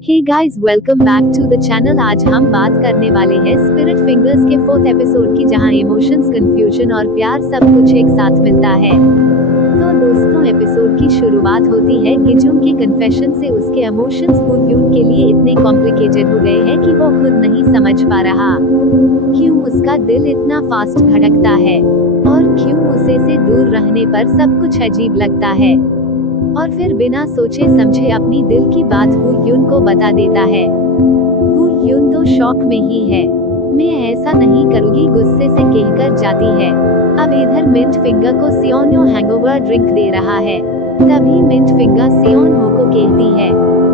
Hey guys, welcome back to the channel. आज हम बात करने वाले हैं स्पिरिट फिंगर्स के 4th एपिसोड की, जहां इमोशंस, कंफ्यूजन और प्यार सब कुछ एक साथ मिलता है। तो दोस्तों, एपिसोड की शुरुआत होती है गिजुन के कन्फेशन से। उसके इमोशंस वूयून के लिए इतने कॉम्प्लिकेटेड हो गए हैं कि वो खुद नहीं समझ पा रहा क्यों उसका दिल इतना फास्ट धड़कता है और क्यों उसे से दूर रहने पर सब कुछ अजीब लगता है। और फिर बिना सोचे समझे अपनी दिल की बात वूयून को बता देता है। वूयून तो शॉक में ही है। मैं ऐसा नहीं करूँगी, गुस्से से कहकर जाती है। अब इधर मिंट फिंगर को सियोन्यो हैंगओवर ड्रिंक दे रहा है। तभी मिंट फिंगर सियोन्यो को कहती है,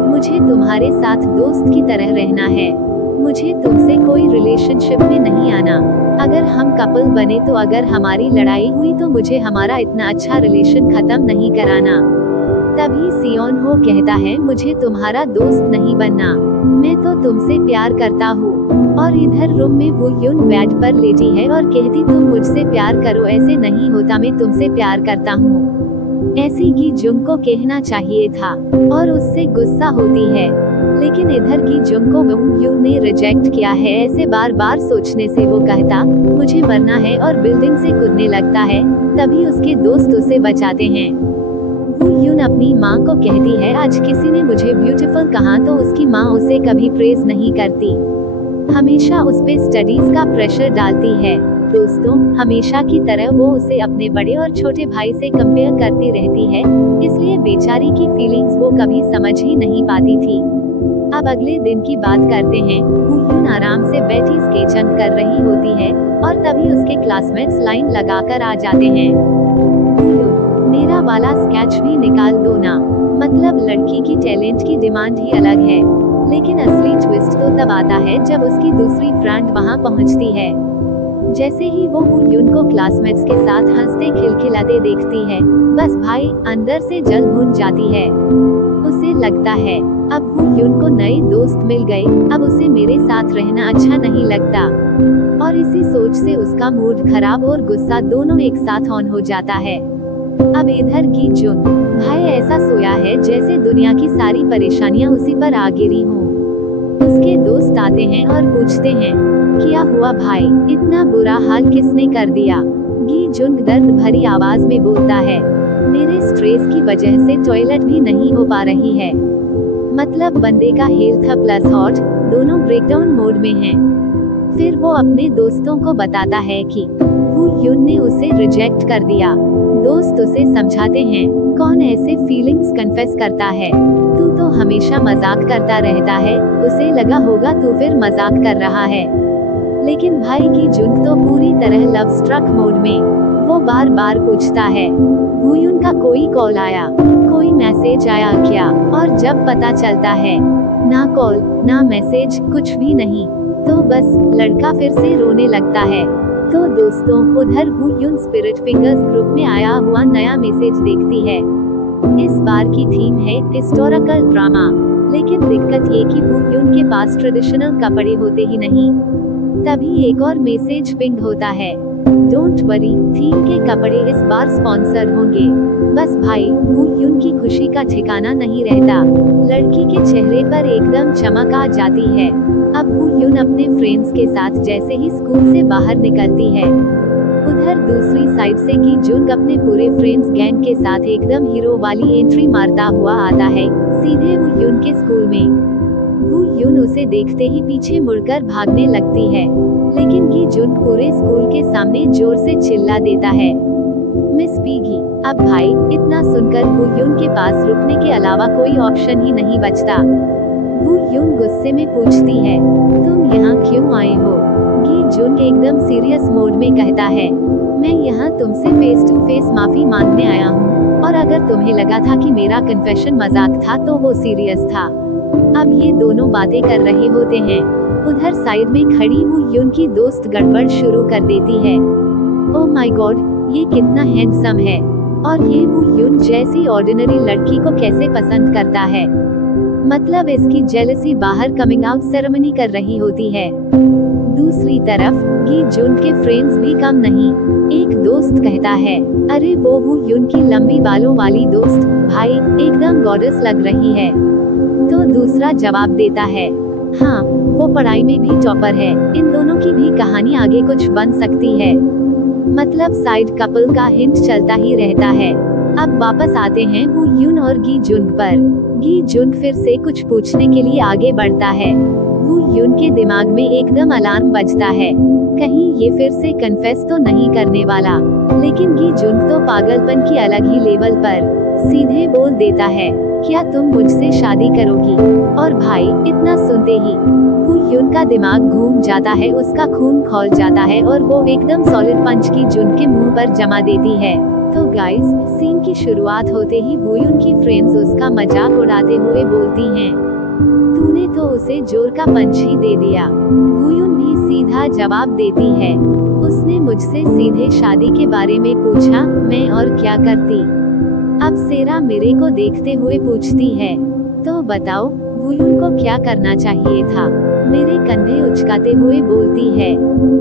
मुझे तुम्हारे साथ दोस्त की तरह रहना है। मुझे तुमसे कोई रिलेशनशिप में नहीं आना। अगर हम कपल बने तो अगर हमारी लड़ाई हुई तो मुझे हमारा इतना अच्छा रिलेशन खत्म नहीं कराना। तभी सियोन्यो कहता है, मुझे तुम्हारा दोस्त नहीं बनना, मैं तो तुमसे प्यार करता हूँ। और इधर रूम में वूयून बेड पर लेटी है और कहती, तुम मुझसे प्यार करो, ऐसे नहीं होता, मैं तुमसे प्यार करता हूँ। ऐसी गिजुन को कहना चाहिए था और उससे गुस्सा होती है। लेकिन इधर गिजुन को वूयून ने रिजेक्ट किया है। ऐसे बार बार सोचने से वो कहता, मुझे मरना है, और बिल्डिंग से कूदने लगता है। तभी उसके दोस्त उसे बचाते हैं। वूयून अपनी माँ को कहती है, आज किसी ने मुझे ब्यूटीफुल कहा तो उसकी माँ उसे कभी प्रेज नहीं करती, हमेशा उस पे स्टडीज का प्रेशर डालती है। दोस्तों, हमेशा की तरह वो उसे अपने बड़े और छोटे भाई से कंपेयर करती रहती है, इसलिए बेचारी की फीलिंग्स वो कभी समझ ही नहीं पाती थी। अब अगले दिन की बात करते हैं। वूयून आराम से बैठी स्केचिंग कर रही होती है और तभी उसके क्लासमेट्स लाइन लगाकर आ जाते हैं। वूयून, मेरा वाला स्केच भी निकाल दो ना। मतलब लड़की की टैलेंट की डिमांड ही अलग है। लेकिन असली ट्विस्ट तो तब आता है जब उसकी दूसरी फ्रेंड वहां पहुंचती है। जैसे ही वो वूयून को क्लासमेट्स के साथ हंसते खिलखिलाते देखती है, बस भाई अंदर से जल भुन जाती है। उसे लगता है अब वूयून को नए दोस्त मिल गए, अब उसे मेरे साथ रहना अच्छा नहीं लगता। और इसी सोच से उसका मूड खराब और गुस्सा दोनों एक साथ ऑन हो जाता है। अब इधर गिजुन, भाई ऐसा सोया है जैसे दुनिया की सारी परेशानियां उसी पर आ गिरी हों। उसके दोस्त आते हैं और पूछते हैं, क्या हुआ भाई, इतना बुरा हाल किसने कर दिया? गिजुन दर्द भरी आवाज में बोलता है, मेरे स्ट्रेस की वजह से टॉयलेट भी नहीं हो पा रही है। मतलब बंदे का हेल्थ प्लस हॉट दोनों ब्रेकडाउन मोड में हैं। फिर वो अपने दोस्तों को बताता है कि वूयून ने उसे रिजेक्ट कर दिया। दोस्त उसे समझाते हैं, कौन ऐसे फीलिंग्स कन्फेस करता है, तू तो हमेशा मजाक करता रहता है। उसे लगा होगा तू फिर मजाक कर रहा है। लेकिन भाई गिजुन तो पूरी तरह लव स्ट्रक मोड में। वो बार बार पूछता है, वूयून का कोई कॉल आया, कोई मैसेज आया क्या? और जब पता चलता है ना कॉल ना मैसेज, कुछ भी नहीं, तो बस लड़का फिर से रोने लगता है। तो दोस्तों, उधर वूयून स्पिरिट फिंगर्स ग्रुप में आया हुआ नया मैसेज देखती है। इस बार की थीम है हिस्टोरिकल ड्रामा। लेकिन दिक्कत ये कि वूयून के पास ट्रेडिशनल कपड़े होते ही नहीं। तभी एक और मैसेज पिंग होता है, डोंट वरी, थीम के कपड़े इस बार स्पॉन्सर होंगे। बस भाई, वूयून की खुशी का ठिकाना नहीं रहता। लड़की के चेहरे पर एकदम चमक आ जाती है। अब वूयून अपने फ्रेंड्स के साथ जैसे ही स्कूल से बाहर निकलती है, उधर दूसरी साइड से गिजुन अपने पूरे फ्रेंड्स गैंग के साथ एकदम हीरो वाली एंट्री मारता हुआ आता है सीधे वूयून के स्कूल में। वूयून उसे देखते ही पीछे मुड़कर भागने लगती है, लेकिन गिजुन पूरे स्कूल के सामने जोर से चिल्ला देता है, मिस पिगी। अब भाई, इतना सुनकर वूयून के पास रुकने के अलावा कोई ऑप्शन ही नहीं बचता। वूयून गुस्से में पूछती है, तुम यहाँ क्यों आए हो? गिजुन एकदम सीरियस मोड में कहता है, मैं यहाँ तुमसे फेस टू फेस माफी मांगने आया हूँ, और अगर तुम्हें लगा था कि मेरा कन्फेशन मजाक था तो वो सीरियस था। अब ये दोनों बातें कर रहे होते हैं। उधर साइड में खड़ी वूयून की दोस्त गड़बड़ शुरू कर देती है, ओह माय गॉड, ये कितना हैंडसम है, और ये वूयून जैसी ऑर्डिनरी लड़की को कैसे पसंद करता है। मतलब इसकी जेलसी बाहर कमिंग आउट सेरेमनी कर रही होती है। दूसरी तरफ गिजुन के फ्रेंड्स भी कम नहीं। एक दोस्त कहता है, अरे वो वूयून की लंबी बालों वाली दोस्त, भाई एकदम गॉडेस लग रही है। तो दूसरा जवाब देता है, हाँ वो पढ़ाई में भी टॉपर है। इन दोनों की भी कहानी आगे कुछ बन सकती है। मतलब साइड कपल का हिंट चलता ही रहता है। अब वापस आते हैं वू यून और गी जुंग पर। गी जुंग फिर से कुछ पूछने के लिए आगे बढ़ता है। वू यून के दिमाग में एकदम अलार्म बजता है, कहीं ये फिर से कन्फेस तो नहीं करने वाला। लेकिन गी जुंग तो पागलपन की अलग ही लेवल पर सीधे बोल देता है, क्या तुम मुझसे शादी करोगी? और भाई इतना सुनते ही वू यून का दिमाग घूम जाता है, उसका खून खौल जाता है और वो एकदम सॉलिड पंच की जुन के मुंह पर जमा देती है। तो गाइस, सीन की शुरुआत होते ही वू यून की फ्रेंड्स उसका मजाक उड़ाते हुए बोलती हैं, तूने तो उसे जोर का पंच ही दे दिया। वू यून भी सीधा जवाब देती है, उसने मुझसे सीधे शादी के बारे में पूछा, मैं और क्या करती। अब सेरा मेरे को देखते हुए पूछती है, तो बताओ वू यून को क्या करना चाहिए था? मेरे कंधे उचकाते हुए बोलती है,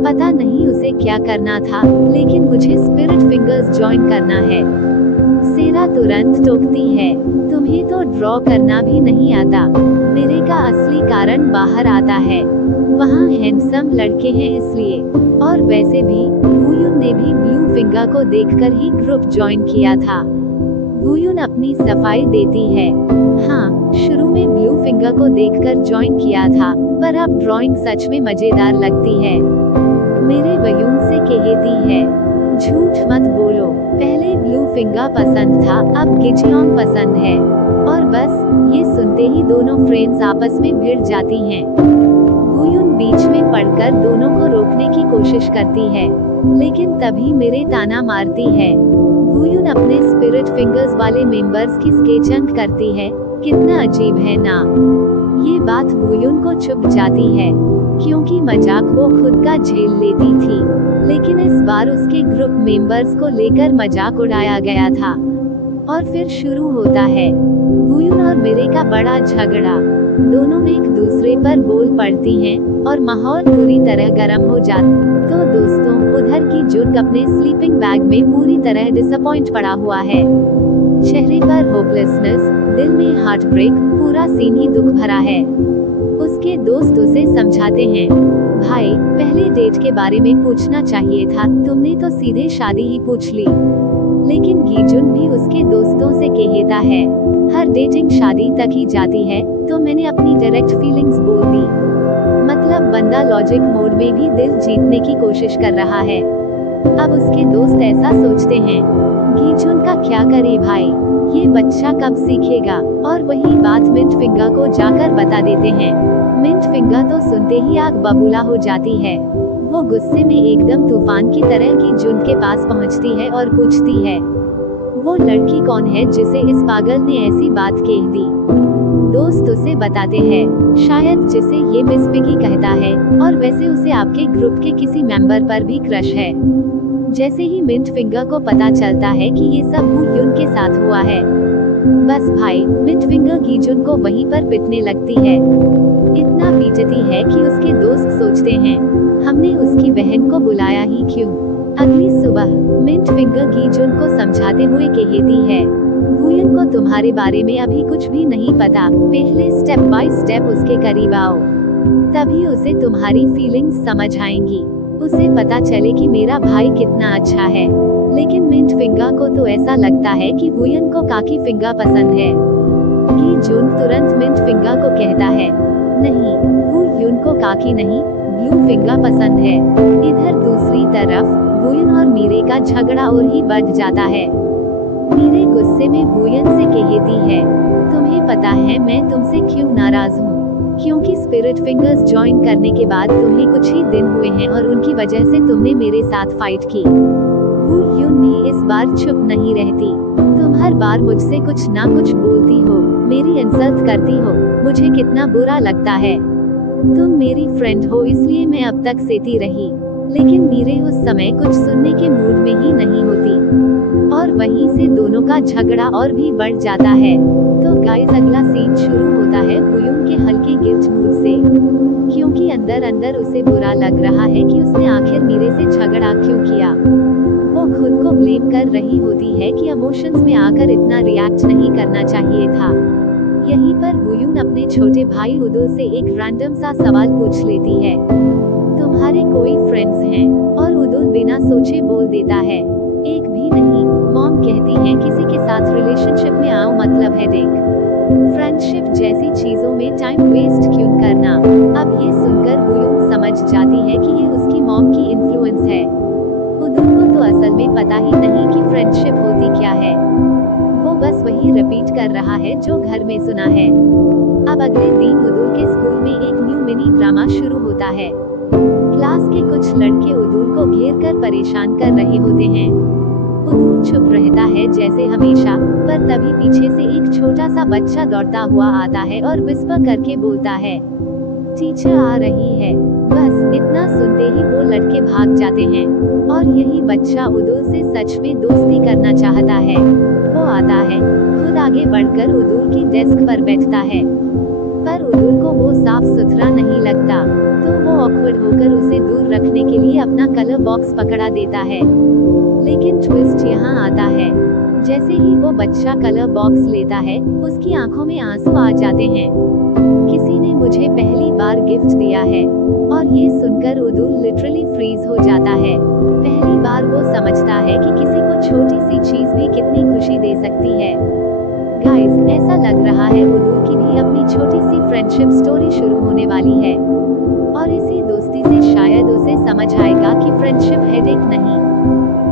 पता नहीं उसे क्या करना था, लेकिन मुझे स्पिरिट फिंगर्स ज्वाइन करना है। सेरा तुरंत टोकती है, तुम्हें तो ड्रॉ करना भी नहीं आता। मेरे का असली कारण बाहर आता है, वहाँ हैंडसम लड़के हैं इसलिए। और वैसे भी वू यून ने भी ब्लू फिंगर को देखकर ही ग्रुप ज्वाइन किया था। वू यून अपनी सफाई देती है, हाँ शुरू में ब्लू फिंगर को देखकर ज्वाइन किया था, पर अब ड्राइंग सच में मजेदार लगती है। मेरे वयून से कहती है, झूठ मत बोलो, पहले ब्लू फिंगर पसंद था, अब गिचियोंग पसंद है। और बस ये सुनते ही दोनों फ्रेंड्स आपस में भिड़ जाती हैं। वू यून बीच में पड़कर दोनों को रोकने की कोशिश करती है, लेकिन तभी मेरे ताना मारती है। वू यून अपने स्पिरिट फिंगर्स वाले मेंबर्स की स्केचिंग करती है, कितना अजीब है ना। ये बात वू यून को चुभ जाती है, क्योंकि मजाक वो खुद का झेल लेती थी, लेकिन इस बार उसके ग्रुप मेंबर्स को लेकर मजाक उड़ाया गया था। और फिर शुरू होता है वू यून और मेरे का बड़ा झगड़ा। दोनों एक दूसरे पर बोल पड़ती हैं और माहौल पूरी तरह गर्म हो जाता। तो दोस्तों, उधर की जुंग अपने स्लीपिंग बैग में पूरी तरह डिसअपॉइंट पड़ा हुआ है। चेहरे पर होपलेसनेस, दिल में हार्ट ब्रेक, पूरा सीन ही दुख भरा है। उसके दोस्त उसे समझाते हैं, भाई पहले डेट के बारे में पूछना चाहिए था, तुमने तो सीधे शादी ही पूछ ली। लेकिन गीजुन भी उसके दोस्तों से कहता है, हर डेटिंग शादी तक ही जाती है, तो मैंने अपनी डायरेक्ट फीलिंग्स बोल दी। मतलब बंदा लॉजिक मोड में भी दिल जीतने की कोशिश कर रहा है। अब उसके दोस्त ऐसा सोचते हैं, गीजुन का क्या करे भाई, ये बच्चा कब सीखेगा। और वही बात मिंट फिंगर को जाकर बता देते हैं। मिंट फिंगर तो सुनते ही आग बबूला हो जाती है। वो गुस्से में एकदम तूफान की तरह गीजुन के पास पहुंचती है और पूछती है, वो लड़की कौन है जिसे इस पागल ने ऐसी बात कह दी। दोस्त उसे बताते हैं, शायद जिसे ये मिस पिगी कहता है, और वैसे उसे आपके ग्रुप के किसी मेंबर पर भी क्रश है। जैसे ही मिंट फिंगर को पता चलता है कि ये सब वू यून के साथ हुआ है, बस भाई मिंट फिंगर गीजुन को वहीं पर पिटने लगती है। इतना पीटती है कि उसके दोस्त सोचते हैं, हमने उसकी बहन को बुलाया ही क्यों। अगली सुबह मिंट फिंगर गीजुन को समझाते हुए कहती है, वू यून को तुम्हारे बारे में अभी कुछ भी नहीं पता, पहले स्टेप बाय स्टेप उसके करीब आओ, तभी उसे तुम्हारी फीलिंग्स समझ आएंगी, उसे पता चले कि मेरा भाई कितना अच्छा है। लेकिन मिंट फिंगर को तो ऐसा लगता है कि वू यून को काकी फिंगर पसंद है। गीजुन तुरंत मिंट फिंगर को कहता है, नहीं, वू यून को काकी नहीं, ब्लू फिंगर पसंद है। इधर दूसरी तरफ वू यून और मीरे का झगड़ा और ही बढ़ जाता है। मीरे गुस्से में वू यून से कहती है, तुम्हें पता है मैं तुमसे क्यों नाराज हूँ, क्योंकि स्पिरिट फिंगर्स ज्वाइन करने के बाद तुम्हें कुछ ही दिन हुए हैं और उनकी वजह से तुमने मेरे साथ फाइट की। वू यून भी इस बार चुप नहीं रहती, तुम हर बार मुझसे कुछ ना कुछ बोलती हो, मेरी इंसल्ट करती हो, मुझे कितना बुरा लगता है। तुम मेरी फ्रेंड हो इसलिए मैं अब तक सहती रही। लेकिन मीरे उस समय कुछ सुनने के मूड में ही नहीं होती, और वहीं से दोनों का झगड़ा और भी बढ़ जाता है। तो गाइस, अगला सीन शुरू होता है वू यून के हल्के गिल्ट मूड से, क्योंकि अंदर अंदर उसे बुरा लग रहा है कि उसने आखिर मीरे से झगड़ा क्यों किया। वो खुद को ब्लेम कर रही होती है कि इमोशंस में आकर इतना रिएक्ट नहीं करना चाहिए था। यहीं पर वुयुन अपने छोटे भाई उदुल से एक रैंडम सा सवाल पूछ लेती है, तुम्हारे कोई फ्रेंड्स हैं? और उदुल बिना सोचे बोल देता है, एक भी नहीं। मॉम कहती है किसी के साथ रिलेशनशिप में आओ मतलब है देख, फ्रेंडशिप जैसी चीजों में टाइम वेस्ट क्यों करना। अब ये सुनकर वुयुन समझ जाती है कि ये उसकी मॉम की इन्फ्लुएंस है। उदुल को तो असल में पता ही नहीं कि फ्रेंडशिप होती क्या है, वो बस वही रिपीट कर रहा है जो घर में सुना है। अब अगले दिन उदुल के स्कूल में एक न्यू मिनी ड्रामा शुरू होता है। क्लास के कुछ लड़के उदुल को घेर कर परेशान कर रहे होते हैं। उदुल चुप रहता है जैसे हमेशा, पर तभी पीछे से एक छोटा सा बच्चा दौड़ता हुआ आता है और विस्पर करके बोलता है, टीचर आ रही है। बस इतना सुनते ही वो लड़के भाग जाते हैं और यही बच्चा उदुल से सच में दोस्ती करना चाहता है। वो आता है, खुद आगे बढ़कर उदुल की डेस्क पर बैठता है, पर उदुल को वो साफ सुथरा नहीं लगता, तो वो ऑकवर्ड होकर उसे दूर रखने के लिए अपना कलर बॉक्स पकड़ा देता है। लेकिन ट्विस्ट यहाँ आता है, जैसे ही वो बच्चा कलर बॉक्स लेता है, उसकी आंखों में आंसू आ जाते हैं। किसी ने मुझे पहली बार गिफ्ट दिया है। और ये सुनकर उदुल लिटरली फ्रीज हो जाता है। पहली बार वो समझता है कि किसी को छोटी सी चीज भी कितनी खुशी दे सकती है। गाइस, ऐसा लग रहा है उदुल की भी अपनी छोटी सी फ्रेंडशिप स्टोरी शुरू होने वाली है, और इसी दोस्ती से शायद उसे समझ आएगा कि फ्रेंडशिप हेडेक नहीं,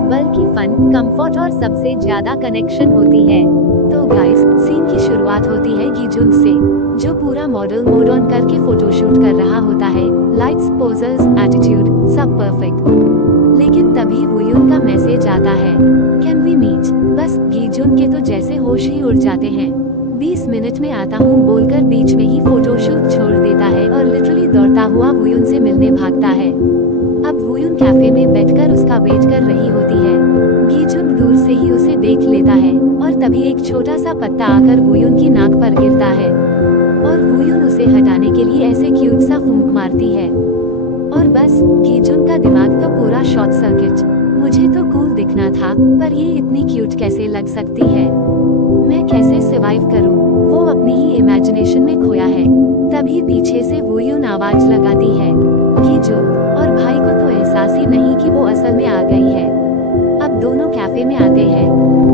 बल्कि फन, कंफर्ट और सबसे ज्यादा कनेक्शन होती है। तो गाइस, सीन की शुरुआत होती है गीजुन से, जो पूरा मॉडल मोड ऑन करके फोटोशूट कर रहा होता है। लाइट्स, पोजेस, एटीट्यूड सब परफेक्ट। लेकिन तभी वुयुन का मैसेज आता है, कैन वी मीट। बस गीजुन के तो जैसे होश ही उड़ जाते हैं। 20 मिनट में आता हूँ बोलकर बीच में ही फोटोशूट छोड़ देता है और लिटरली दौड़ता हुआ वुयुन से मिलने भागता है। अब वुयुन कैफे में बैठकर उसका वेट कर रही होती है। गीजुन दूर से ही उसे देख लेता है और तभी एक छोटा सा पत्ता आकर वुयुन की नाक पर गिरता है और वुयुन उसे हटाने के लिए ऐसे क्यूट सा फूंक मारती है। और बस गीजुन का दिमाग तो पूरा शॉर्ट सर्किट। मुझे तो कूल दिखना था, पर ये इतनी क्यूट कैसे लग सकती है, मैं कैसे सर्वाइव करूं? वो अपनी ही इमेजिनेशन में खोया है। तभी पीछे से वुयुन आवाज लगाती है, गीजुन, और भाई को तो एहसास ही नहीं कि वो असल में आ गई है। अब दोनों कैफे में आते हैं।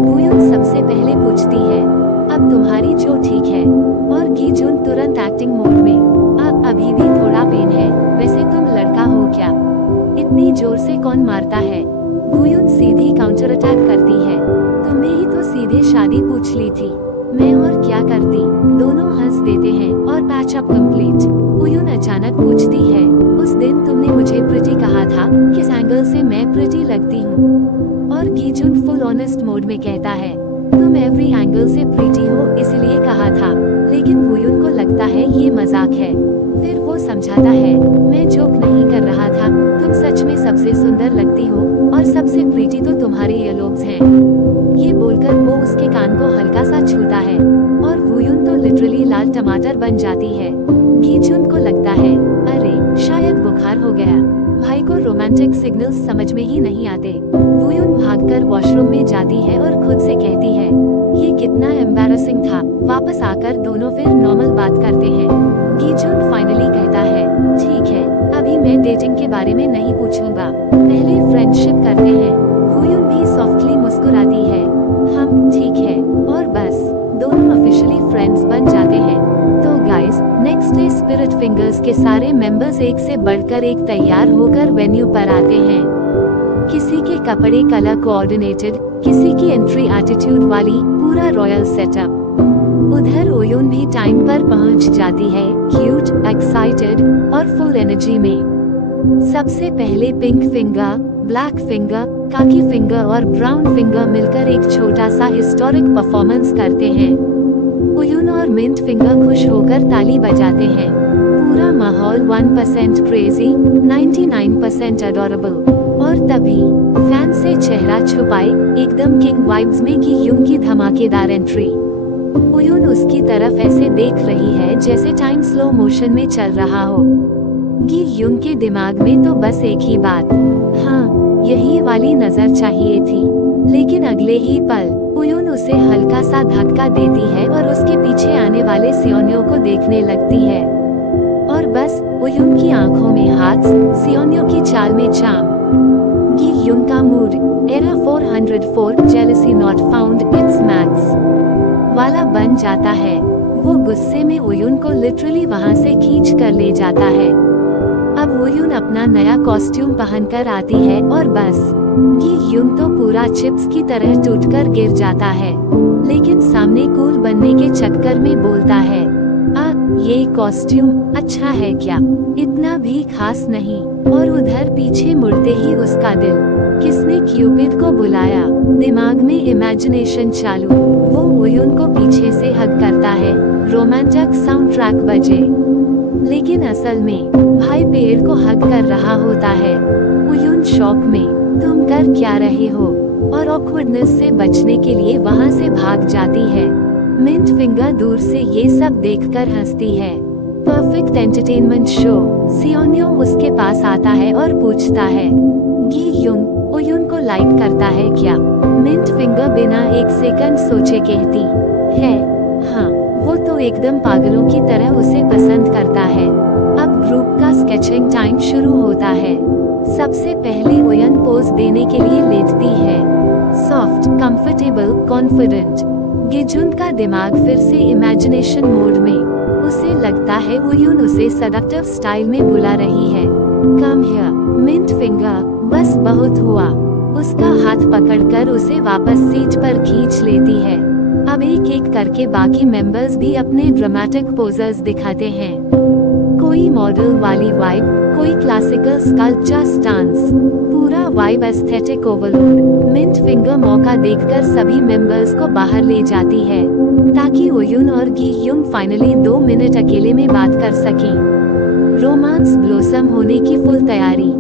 वुयुन सबसे पहले पूछती है, अब तुम्हारी जो ठीक है? और गीजुन तुरंत एक्टिंग मोड में, अभी भी थोड़ा पेन है, वैसे तुम लड़का हो क्या? इतनी जोर से कौन मारता है? वुयुन सीधी काउंटर अटैक करती है, तुमने ही तो सीधे शादी पूछ ली थी, मैं और क्या करती? दोनों हंस देते हैं और पैच अप कंप्लीट। वुयुन अचानक पूछती है, उस दिन तुमने मुझे प्रिटी कहा था, किस एंगल से मैं प्रिटी लगती हूँ? और गीजुन फुल ऑनेस्ट मोड में कहता है, तुम एवरी एंगल से प्रिटी हो इसलिए कहा था। लेकिन वुयुन को लगता है ये मजाक है। फिर वो समझाता है, मैं जोक नहीं कर रहा था, तुम सच में सबसे सुंदर लगती हो और सबसे प्रीति तो तुम्हारे ईयरलोब्स हैं। ये बोलकर वो उसके कान को हल्का सा छूता है और वुयुन तो लिटरली लाल टमाटर बन जाती है। गीजुन को लगता है, अरे शायद बुखार हो गया। भाई को रोमांटिक सिग्नल्स समझ में ही नहीं आते। वुयुन भागकर वॉशरूम में जाती है और खुद से कहती है, ये कितना एम्बैरसिंग था। वापस आकर दोनों फिर नॉर्मल बात करते हैं। गीजुन फाइनली कहता है, ठीक है, अभी मैं डेटिंग के बारे में नहीं पूछूंगा, पहले फ्रेंडशिप करते हैं। वुयुन भी सॉफ्टली मुस्कुराती है, हम ठीक है, और बस दोनों ऑफिशियली फ्रेंड्स बन जाते हैं। तो guys, next day spirit fingers के सारे मेंबर्स एक से बढ़कर एक तैयार होकर वेन्यू पर आते हैं। किसी के कपड़े कलर कोऑर्डिनेटेड, किसी की एंट्री एटीट्यूड वाली, पूरा रॉयल सेटअप। उधर ओयुन भी टाइम पर पहुंच जाती है, क्यूट, एक्साइटेड और फुल एनर्जी में। सबसे पहले पिंक फिंगर, ब्लैक फिंगर, काकी फिंगर और ब्राउन फिंगर मिलकर एक छोटा सा हिस्टोरिक परफॉर्मेंस करते हैं। ओयुन और मिंट फिंगर खुश होकर ताली बजाते हैं। पूरा माहौल 1% क्रेजी, 99% अडोरेबल। और तभी फैन से चेहरा छुपाए एकदम किंग वाइब्स में की यूं की धमाकेदार एंट्री। ओयुन उसकी तरफ ऐसे देख रही है जैसे टाइम स्लो मोशन में चल रहा हो। गी यूं के दिमाग में तो बस एक ही बात, हाँ, यही वाली नजर चाहिए थी। लेकिन अगले ही पल ओयुन ओयुन उसे हल्का सा धक्का देती है और उसके पीछे आने वाले सियोन्यो को देखने लगती है। और बस ओयुन की आंखों में हाथ, सियोन्यो की चाल में चाम। गी युन का mood error 404 jealousy not found it's max वाला बन जाता है। वो गुस्से में ओयुन को लिटरली वहां से खींच कर ले जाता है। अब ओयुन अपना नया कॉस्ट्यूम पहनकर आती है और बस गी युन तो पूरा चिप्स की तरह टूटकर गिर जाता है, लेकिन सामने कूल बनने के चक्कर में बोलता है, ये कॉस्ट्यूम अच्छा है क्या, इतना भी खास नहीं। और उधर पीछे मुड़ते ही उसका दिल, किसने क्यूपिड को बुलाया, दिमाग में इमेजिनेशन चालू। वो ओयुन को पीछे से हग करता है, रोमांटिक साउंड ट्रैक बजे, लेकिन असल में भाई पेड़ को हग कर रहा होता है। ओयुन शॉक में, तुम कर क्या रहे हो, और ऑकवर्डनेस से बचने के लिए वहां से भाग जाती है। मिंट फिंगर दूर से ये सब देखकर हंसती है। Perfect entertainment show. सियोन्यो उसके पास आता है और पूछता है, गी युन ओयुन को लाइक करता है क्या। मिंट फिंगर बिना एक सेकंड सोचे कहती है, हाँ वो तो एकदम पागलों की तरह उसे पसंद करता है। अब ग्रुप का स्केचिंग टाइम शुरू होता है। सबसे पहले ओयुन पोज देने के लिए लेटती है, सॉफ्ट, कंफर्टेबल, कॉन्फिडेंट। गिजुन का दिमाग फिर से इमेजिनेशन मोड में। उसे लगता है ओयुन उसे सेडक्टिव स्टाइल में बुला रही है। कम हियर मिंट फिंगर, बस बहुत हुआ। उसका हाथ पकड़कर उसे वापस सीट पर खींच लेती है। अब एक एक करके बाकी मेंबर्स भी अपने ड्रामेटिक पोजर्स दिखाते हैं। कोई मॉडल वाली वाइब, कोई क्लासिकल स्कल्पचर स्टांस, पूरा vibe aesthetic overload. Mint finger मौका देखकर सभी मेंबर्स को बाहर ले जाती है, ताकि ओयुन और गी युन फाइनली 2 मिनट अकेले में बात कर सकें। रोमांस ब्लोसम होने की फुल तैयारी।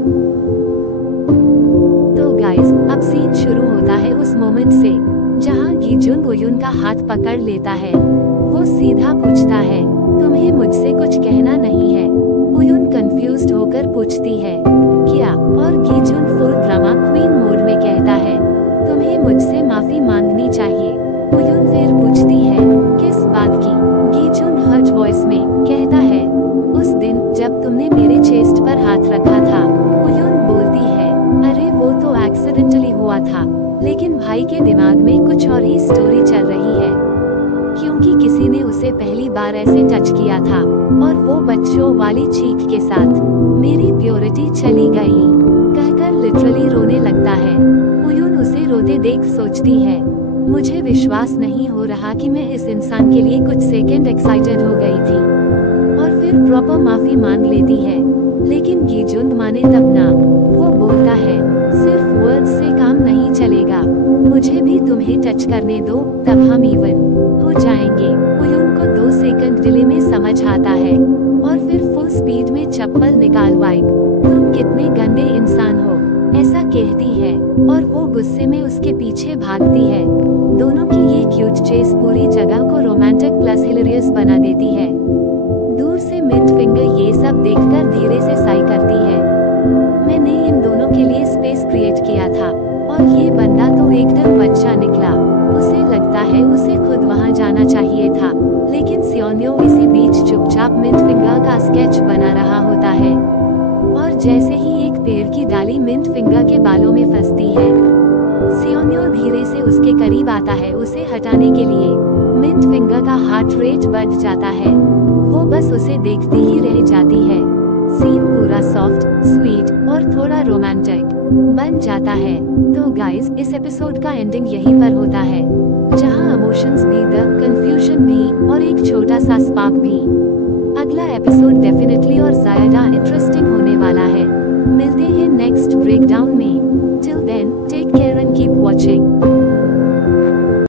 तो गाइस, अब सीन शुरू होता है उस मोमेंट से जहां गिजुन ओयुन का हाथ पकड़ लेता है। वो सीधा पूछता है, तुम्हें मुझसे कुछ कहना नहीं है। ओयुन कंफ्यूज्ड होकर पूछती है, क्या, और गिजुन फुल ड्रामा क्वीन मोड में कहता है, तुम्हें मुझसे माफी मांगनी चाहिए। ओयुन फिर पूछती है, किस बात की। गिजुन हर्ट वॉइस में कहता है, उस दिन जब तुमने मेरे चेस्ट पर हाथ रखा था। ओयुन बोलती है, अरे वो तो एक्सीडेंटली हुआ था, लेकिन भाई के दिमाग में कुछ और ही स्टोरी चल रही है, क्योंकि किसी ने उसे पहली बार ऐसे टच किया था, और वो बच्चों वाली चीख के साथ, मेरी प्योरिटी चली गई, कहकर लिटरली रोने लगता है। ओयुन उसे रोते देख सोचती है, मुझे विश्वास नहीं हो रहा कि मैं इस इंसान के लिए कुछ सेकंड एक्साइटेड हो गई थी। और फिर प्रॉपर माफी मांग लेती है, लेकिन गिजुन माने तब ना। वो बोलता है, सिर्फ वर्ड्स से काम नहीं चलेगा, मुझे भी तुम्हें टच करने दो, तब हम इवन हो जाएंगे। ओयुन को 2 सेकंड डिले में समझ आता है, और फिर फुल स्पीड में चप्पल निकालवाई। तुम कितने गंदे इंसान हो, ऐसा कहती है, और वो गुस्से में उसके पीछे भागती है। दोनों की ये क्यूट चेस पूरी जगह को रोमांटिक प्लस हिलेरियस बना देती है। दूर से मिंट फिंगर ये सब देखकर धीरे से साई करती है, मैंने इन दोनों के लिए स्पेस क्रिएट किया था, और ये बंदा तो एकदम बच्चा निकला। उसे लगता है उसे खुद वहां जाना चाहिए था, लेकिन सियोन्यो इसी बीच चुपचाप मिंट फिंगर का स्केच बना रहा होता है। और जैसे ही एक पेड़ की डाली मिंट फिंगर के बालों में फंसती है, सियोन्यो धीरे से उसके करीब आता है उसे हटाने के लिए। मिंट फिंगर का हार्ट रेट बढ़ जाता है, वो बस उसे देखती ही रह जाती है। सीन पूरा सॉफ्ट, स्वीट और थोड़ा रोमांटिक बन जाता है। तो गाइस, इस एपिसोड का एंडिंग यहीं पर होता है, जहां इमोशंस भी, कंफ्यूजन भी, और एक छोटा सा स्पार्क भी। अगला एपिसोड डेफिनेटली और ज्यादा इंटरेस्टिंग होने वाला है।